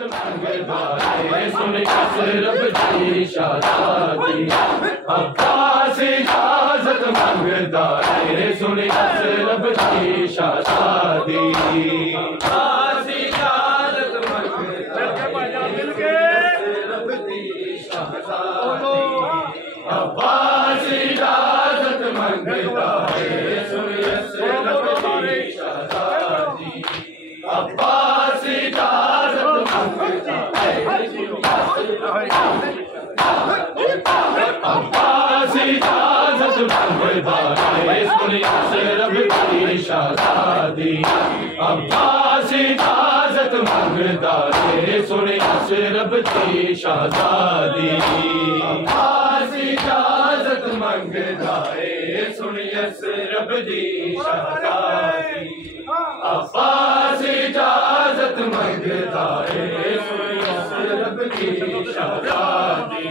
मंगदा है सुन असरफ की शादी। अब्बास इजाजत मंगदा है सुन असरफ की शादी। अब्बास इजाजत मंगदा अब्बास इजाजत मंगदा है सुन असरफ की शादी। अब्बास इजाजत मंगदा है अब्बास इजाजत मंगदा है सुन असरफ की शादी। अब्बास इजाजत मंगदा है सुन असरफ की शादी। अब्बास इजाजत मंगदा है सुन असरफ की शादी। अब्बास इजाजत मंगदा है सुन असरफ की शादी।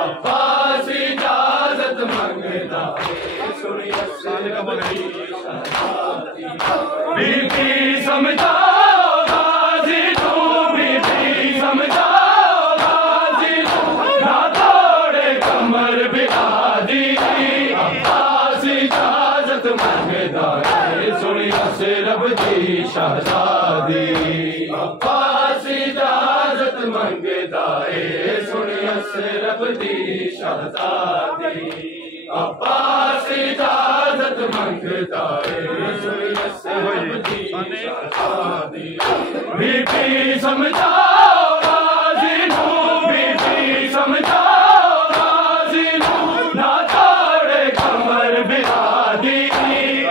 अब्बास इजाजत मंगदा है सुन असरफ की शादी। बीबी समझाओ गाजी तू बीबी समझाओ गाजी ना तोड़े कमर बिहादी। अब्बास इजाजत मंगदा है सुन असरफ की शादी। अब्बास इजाजत मंगदा है सुन असरफ की शादी। अब्बास इजाजत मंगदा है सुन असरफ की शादी। बीबी समझाओ गाजी नू बीबी समझाओ गाजी नू ना तोड़े कमर बिहादी।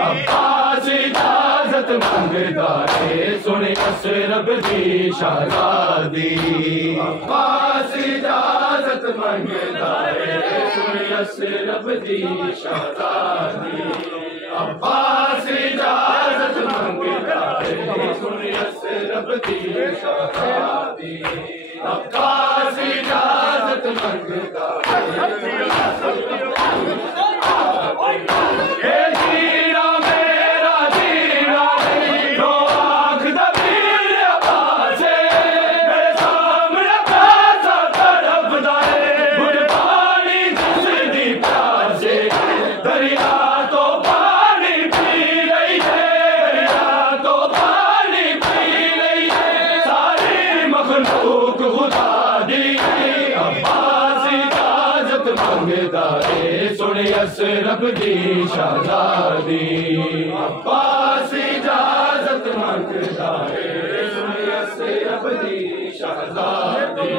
अब्बास इजाजत मंगदा है सुन असरफ की शादी। अब्बास इजाजत मंगदा है सुन असरफ की शादी। अब्बास इजाजत मंगदा है सुन असरफ की शादी। अब्बास इजाजत मंगदा है मंगदा है सुन असरफ की शादी। अब्बास इजाजत मंगदा है सुन असरफ की शादी।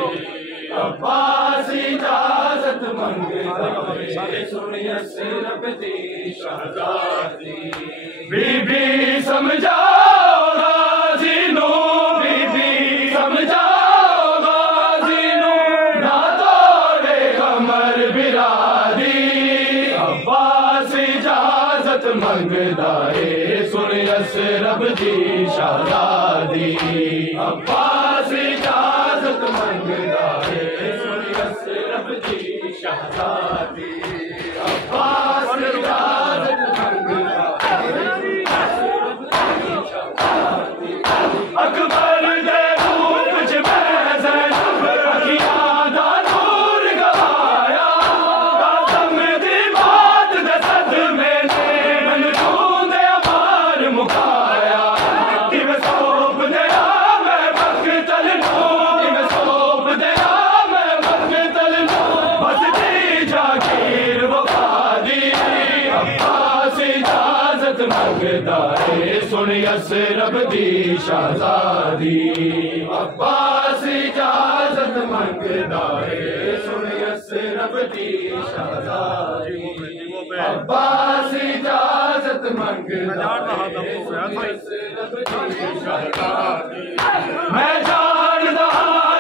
अब्बास इजाजत मंगदा है सुन असरफ की शादी। बीबी समझाओ गाजी नू बीबी समझाओ गाजी नू ना तोड़े कमर बिरादी। अब्बास इजाजत मंगदा है सुन असरफ की शादी। अब्बास इजाजत मंगदा है सुन असरफ की शादी। अब्बास इजाजत मंगदा है अकबर दे रूप च मैं ज़ैनब अखियां दा नूर गवाया। काज़म दी बात दे सदमे ने मैनू ढूंढे अमार मुकाया। किवें सौंप दिया मैं मकतल नूं किवें सौंप दिया मैं मकतल नूं बस दी जागीर वफा दी। अब्बास इजाजत मंगदा है सुन असरफ की शादी। अब्बास इजाजत मंगदा है सुन असरफ की शादी। अब्बास इजाजत मंगदा है सुन असरफ की शादी। मैं जानदा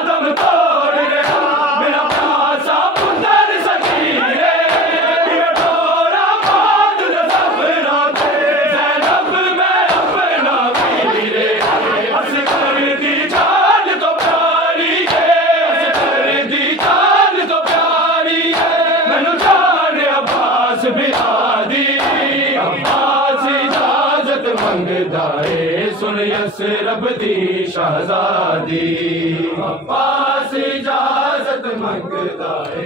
दम तोड़ गया मेरा प्यासा पुत्र सकीरे। टोरा बात सफरा ते ज़ैनब मैं अपना वीरे। असगर दी जान तो प्यारी है असगर दी जान तो प्यारी है मैनू जान अब्बास बिहादी। अब्बास इजाजत मंगदा है सुन असरफ असरब दी शहजादी अब्बास इजाजत मंगदा है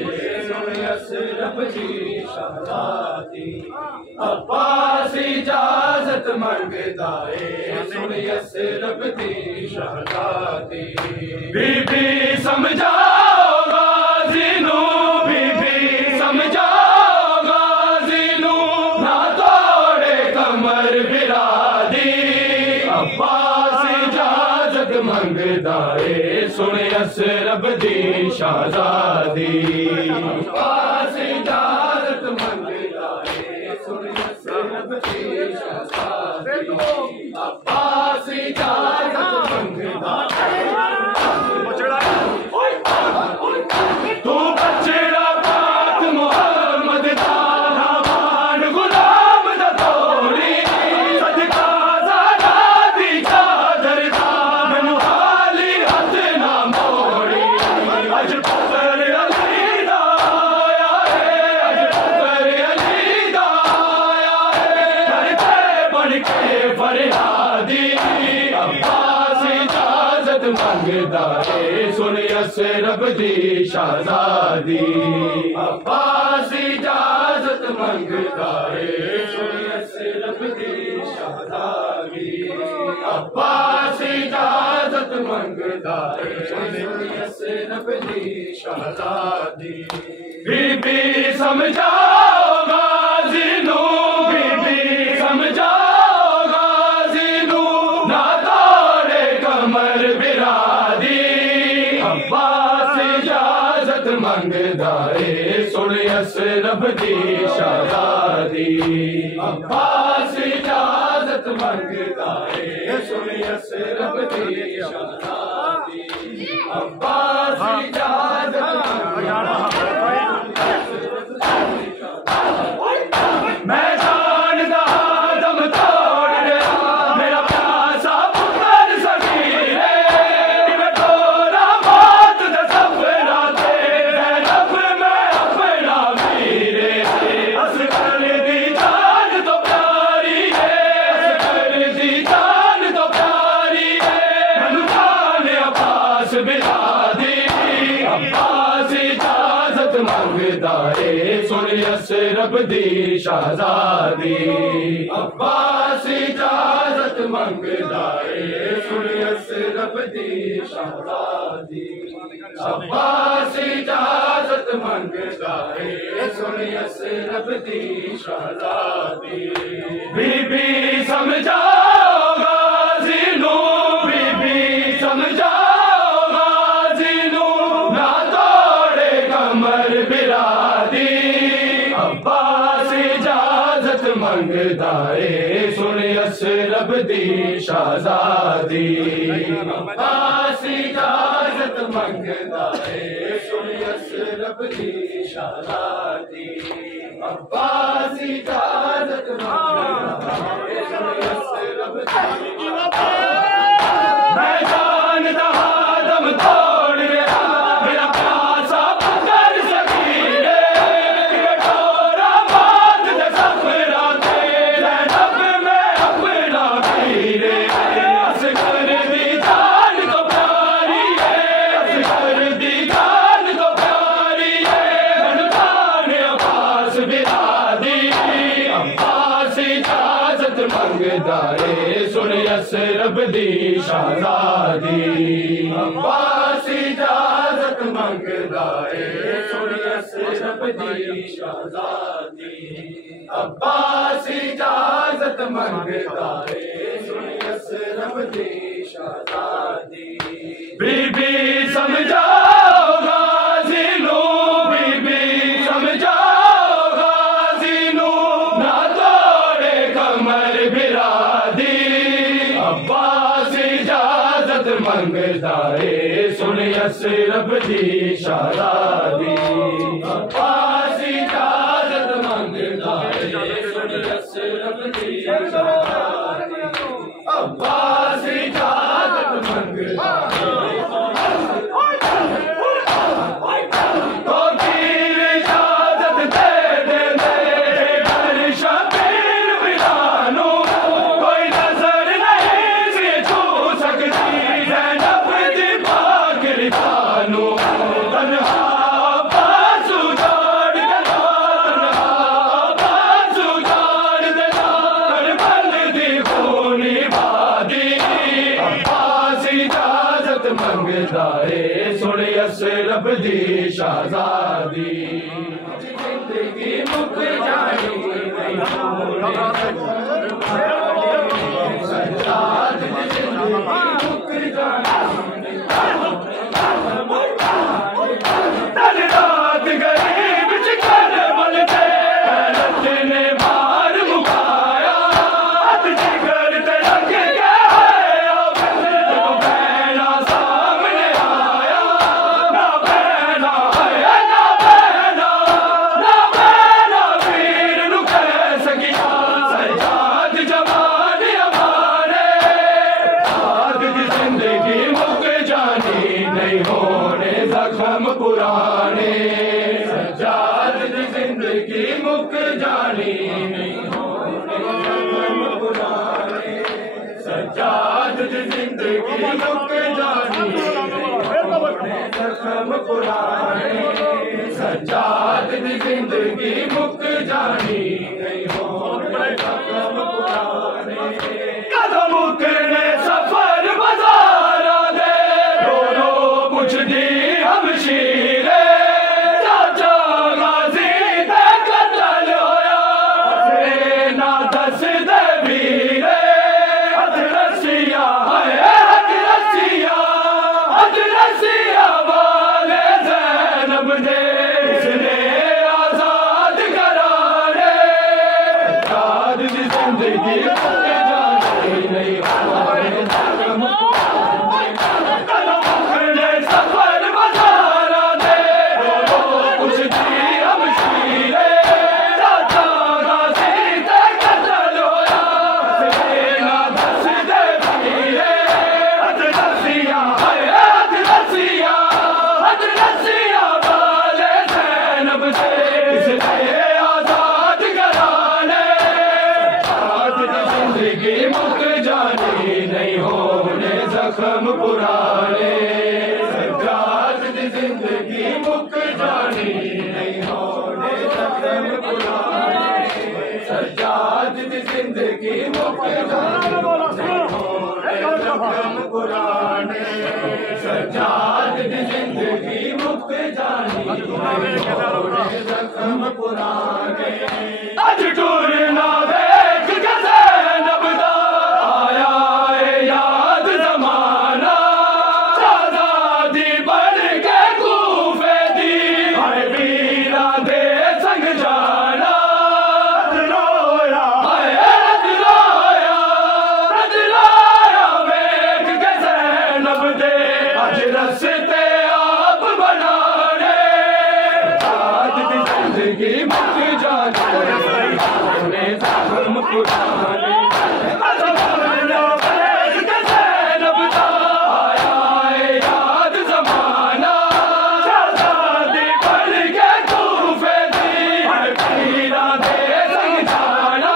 सुन असरब दी शहजादी अब्बास इजाजत मंगदा है सुन असरब दी शहजादी बीबी समझाओ गाज़ी नू बीबी समझाओ गाज़ी नू ना तोड़े कमर बिरादी अब्बास इजाजत मंगदा है सुन असरब दी शहजादी अब्बास इजाजत मंगदा है सुन असरब दी शहजादी अब्बास इजाजत मंगदा तू बचड़ा पाक मुहम्मद दा नामान गुलाम दा तोड़ी सदका ज़ारा दी चादर दा मैनू हाली हथ ना मोड़ी अज पुत्र अली दा आया है अज पुत्र अली दा आया है डरते बन के फरियादी अब्बास इजाजत मंगदा है सुन असरब दी शहजादी अब्बास इजाजत मंगदा है सुन असरब दी शहजादी अब्बास इजाजत मंगदा है सुन असरब दी शहजादी बीबी समझाओ गाज़ी नू बीबी समझाओ गाज़ी नू ना तोड़े कमर बिरादी अब्बास इजाजत मंगदा है सुन असरब दी शहजादी अब्बास इजाजत मंगदा है सुन असरब दी शहजादी अब्बास इजाजत मैं जानदा दम तोड़ गया मेरा प्यासा पुत्र सगीरे मैं तोरा बात दा सफरा ते रब मैं अपना वीरे असगर दी जान तो प्यारी है असगर दी जान तो प्यारी है मैनू जान अब्बास बिलादी अब्बास इजाजत मंगदा है सुन असरब दी शहजादी अब्बास इजाजत मंगदा है सुन असरब दी शहजादी अब्बास इजाजत मंगदा है सुन असरब दी शहजादी बीबी समझाओ गाज़ी नू बीबी समझाओ गाज़ी नू ना तोड़े कमर बिरादी अब्बास इजाजत मंगदा है सुन असरब दी शहजादी अब्बास इजाजत मंगदा है सुन असरब दी शहजादी अब्बास इजाजत मंगदा है सुन असरब दी मैं जानदा दम तोड़ गया मेरा प्यासा पुत्र सगीरे मैं तोरा बात दा सफरा ते रब मैं अपना वीरे असगर दी जान तो प्यारी है असगर दी जान तो प्यारी है मैनू जान अब्बास बिलादी अब्बास इजाजत मंगदा है सुन असरब दी शहजादी अब्बास इजाजत मंगदा है सुन असरब दी शहजादी अब्बास इजाजत मंगदा है सुन असरब दी शहजादी बीबी समझाओ गाज़ी नू बीबी समझाओ गाज़ी नू ना तोड़े कमर बिरादी अब्बास इजाजत मंगदा है सुन असरब दी शहजादी अब्बास इजाजत मंगदा है सुन असरब दी शहजादी अब्बास इजाजत मंगदा है तो तीर इजाजत दे दे दे कर शबीर बिलानू कोई नजर नहीं से छू सकता मंगदाए सुन असरफ दी शहजादी जिंदगी मुक जानी सज्जाद जिंदगी मुक जानी तन रात गरीब चिकन बलते हैरत ने मार मुकाया हथ जिगर ते रख के बहना सामने आया ना बहना है ना बहना वीर नु कह सकिया सज्जाद जवान हमारे आज दी जिंदगी मुक जानी नहीं होने जख्म पुराने सज्जाद दी जिंदगी मुक जानी नहीं होने जख्म पुराने सज्जाद दी जिंदगी मुक जानी नहीं होने जख्म पुराने सज्जाद दी जिंदगी मुक जानी नहीं होने जख्म पुराने कदम उतरने सफर बाजारा दे रो रो पुछदी हम शीरे चाचा गाजी ते कतल होया ना दस दे वीरे हथ रसिया वाले ज़ैनब दे इसने आजाद करारे सज्जाद दी जिंदगी मुक जानी नहीं होने कदम उखड़ने सफर बाजारा दे रो रो पुछदी हम शीरे चाचा गाजी ते कतल होया ना दस दे वीरे हथ रसिया वाले ज़ैनब से इसने आजाद कराने आज दी जिंदगी मुक जानी नहीं होने जख्म पुराने सज्जाद दी जिंदगी मुक जानी नहीं होने जख्म पुराने सज्जाद दी जिंदगी मुक जानी नहीं होने जख्म पुराने सज्जाद दी जिंदगी मुक जानी नहीं होने जख्म पुराने अज टूरना देख के ज़ैनब दा आया है याद जमाना शहज़ादी बन के कूफे दी हाय वीरा दे संग जाना रज रोया वेख के ज़ैनब दे अज रस्ते आप बनाने आज दी जिंदगी मुक जानी होने जख्म पुराने ज़ैनब दा आया है याद जमाना शहज़ादी बन के कूफे दी हाय वीरा दे संग जाना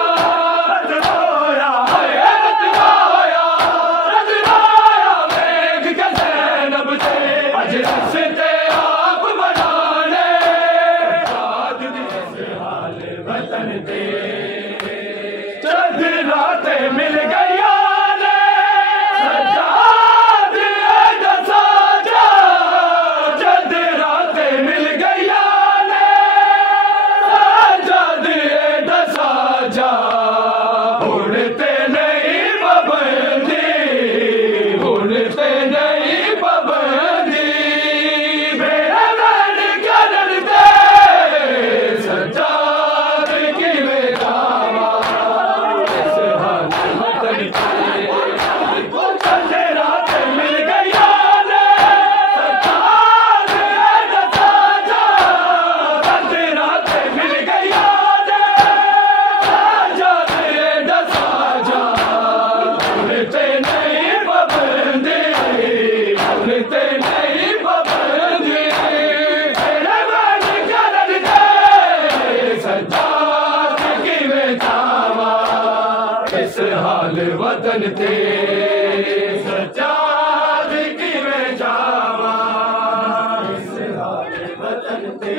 रज रोया वेख के ज़ैनब दे अज रस्ते आप बनाने आज दी हाल वतन दे चंद रातें मिल गया ने सज्जाद दसा जा चंद रातें मिल गया ने सज्जाद दसा जा उड़ते नहीं पाबंदी उड़ते नहीं पाबंदी मेरा मन करन दे सज्जाद की बेदावा इस हाल वतन के चंद रातें मिल गया ने सज्जाद दसा जा चंद रातें मिल गया ने सज्जाद दसा जा उड़ते नहीं पाबंदी उड़ते नहीं पाबंदी मेरा मन करन दे सज्जाद की बेदावा इस हाल वतन ते सज्जाद की बेजावा इस हाल वतन ते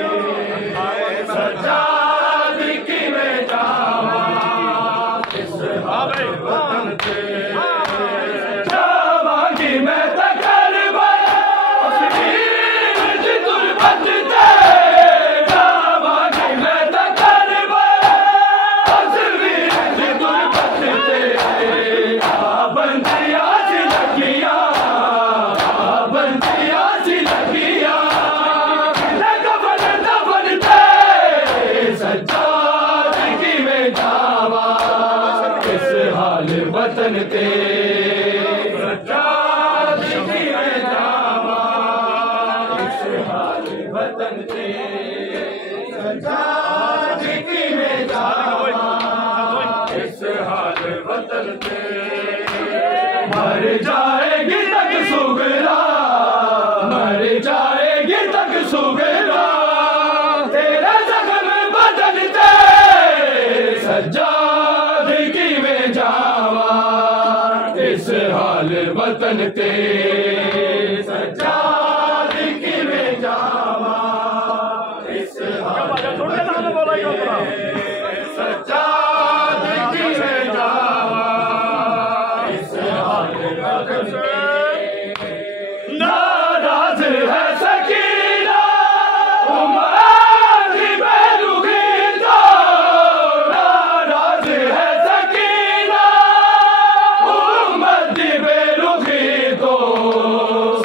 सज्जाद की बेजावा इस हाल वतन ते जावांगी मैं तकर बल दिया सी लगिया कफन दफन ते सज्जाद की में जावा इस हाल वतन ते सज्जाद की में जावा इस हाल वतन ते सज्जाद की में जावा इस हाल वतन ते मर जाएगी तक सुगरा मर जाएगी तक सुगरा तेरा जख्म बदलते सज्जाद की में जावा इस हाल वतन ते सज्जाद की में जावा इस हाल वतन ते सज्जाद की में जावा इस हाल वतन ते नाराज है सकीना उम्मत बेरुखी तो नाराज है सकीना उम्मत बेरुखी तो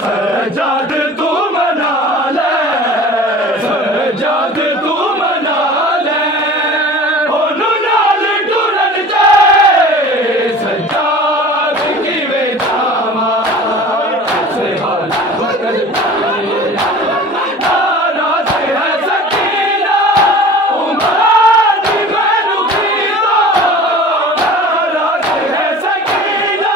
सज्जाद तू मना ले सज्जाद तू मना ले ओनू नाल टुरन ते सज्जाद की वे जावा इस हाल वतन ते नाराज है सकीना उम्मत बेरुखी तो नाराज है सकीना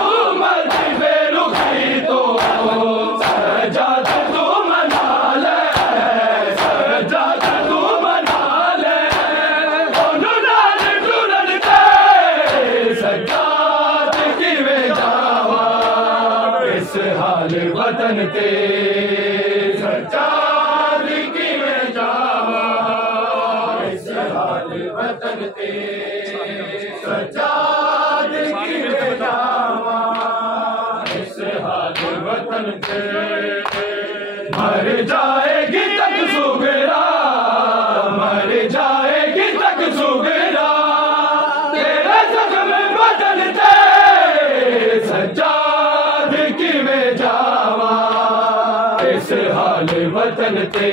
उम्मत बेरुखी तो सज्जाद तू मना ले सज्जाद तू मना ले ओनू नाल टुरन ते सज्जाद की वे जावा इस हाल वतन ते सज्जाद की में जावा इस हाल वतन ते सज्जाद की में जावा इस हाल वतन ते मर जाएगी तक सुगरा मर जाएगी तक सुगरा तेरा जख्म बदलते सज्जाद की में जावा इस हाल वतन ते